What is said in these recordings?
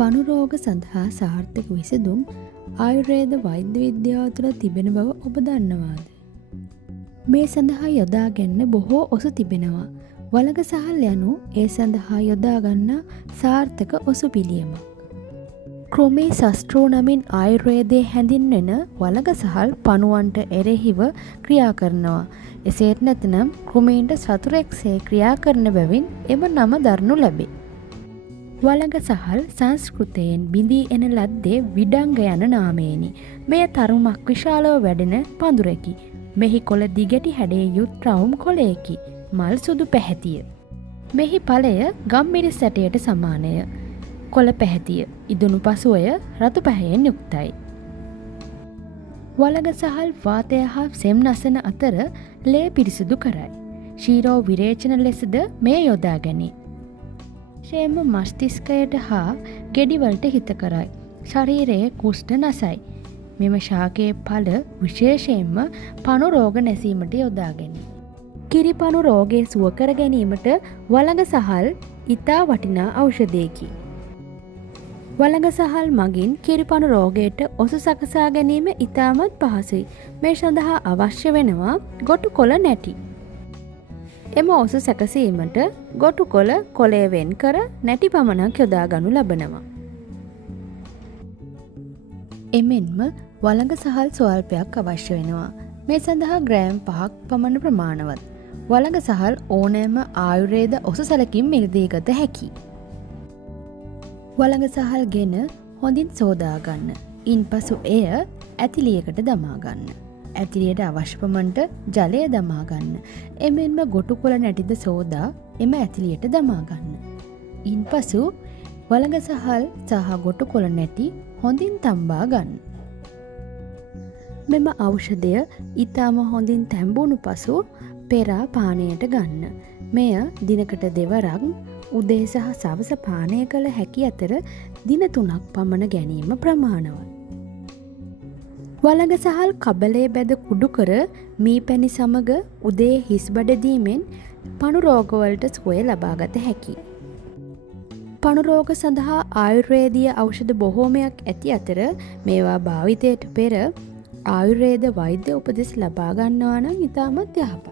පණු රෝග සඳහා සාර්ථක විසඳුම් ආයුර්වේද වෛද්‍ය විද්‍යාව තුළ තිබෙන බව ඔබ දන්නවාද? මේ සඳහා යොදා ගන්න බොහෝ ඔසු තිබෙනවා. වලග සහල් යනු ඒ සඳහා යොදා ගන්නා සාර්ථක ඔසු පිළියමක්. ක්‍රොමී ශස්ත්‍රෝ නමින් ආයුර්වේදයේ හැඳින්වෙන වලග සහල් පණුවන්ට එරෙහිව ක්‍රියා කරනවා. එසේත් නැත්නම් ක්‍රොමීන්ට සතුරෙක්සේ ක්‍රියා කරන බැවින් එම නම දරනු ලැබේ. වලග සහල් සංස්කෘතයෙන් බිඳී එන ලද්දේ විඩංග යන නාමයෙනි. මෙය තරුමක් විශාලව වැඩෙන පඳුරකි. මෙහි කොළ දිගටි හැඩේ යුත් රවුම් කොළයකි. මල් සුදු පැහැතිය. මෙහි ඵලය ගම්මිරිස් ඇටයට සමානය. කොළ පැහැතිය. ඉදුණු පසුවය රතු පැහැයෙන් යුක්තයි. වලග සහල් වාතය හා සෙම් නසන අතර ලේ පිරිසිදු කරයි. ශීරෝ විරේචන ලෙසද මෙය යොදා ගැනේ. ශේම මස්තිෂ්කයට හා ගෙඩිවලට හිත කරයි. ශරීරයේ කුෂ්ඨ නසයි. මෙම ශාකයේ ඵල විශේෂයෙන්ම පණු රෝග නැසීමට යොදා ගැනේ. කිරිපණු රෝගයේ සුව කර ගැනීමට වලග සහල් ඉතා වටිනා ඖෂධයකි. වලග සහල් මගින් කිරිපණු රෝගයට ඔසු සකසා ගැනීම ඉතාමත් පහසුයි. මේ සඳහා අවශ්‍ය වෙනවා ගොටු කොළ නැටි. එම ඔසු සැකසීමට ගොටු කොළ කොළය වෙන් කර නැටි පමණක් යොදා ගනු ලබනවා. එමෙන්ම වලග සහල් ස්වල්පයක් අවශ්‍ය වෙනවා. මේ සඳහා ග්‍රෑම් 5ක් පමණ ප්‍රමාණවත්. වලග සහල් ඕනෑම ආයුර්වේද ඔසු සැලකින් මිලදී ගත හැකියි. වලග සහල් ගෙන හොඳින් සෝදා ගන්න. ඉන්පසු එය ඇතිලියකට දමා ගන්න. ඇතිලියට අවශ්‍ය පමණට ජලය දමා ගන්න. එමෙන්ම ගොටු කොළ නැටිද සෝදා එම ඇතිලියට දමා ගන්න. ඉන්පසු වලග සහල් සහ ගොටු කොළ නැටි හොඳින් තම්බා ගන්න. මෙම ඖෂධය ඊටම හොඳින් තැඹුණු පසු පෙරා පානයට ගන්න. මෙය දිනකට දෙවරක් උදේ සහ සවස පානය කළ හැකි අතර දින 3ක් පමණ ගැනීම ප්‍රමාණවත්. වලග සහල් කබලේ බැද කුඩු කර මී පැණි සමග උදේ හිස් බඩ දීමෙන් පණු රෝගවලට සුවය ලබා ගත හැකියි. පණු රෝග සඳහා ආයුර්වේදීය ඖෂධ බොහෝමයක් ඇති අතර මේවා භාවිතයට පෙර ආයුර්වේද වෛද්‍ය උපදෙස් ලබා ගන්නවා නම් ඉතාමත් යහපත්.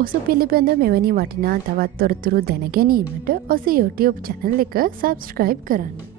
ඔසු පිළිබඳ මෙවැනි වටිනා තවත් තොරතුරු දැන ගැනීමට ඔස YouTube channel එක subscribe කරන්න.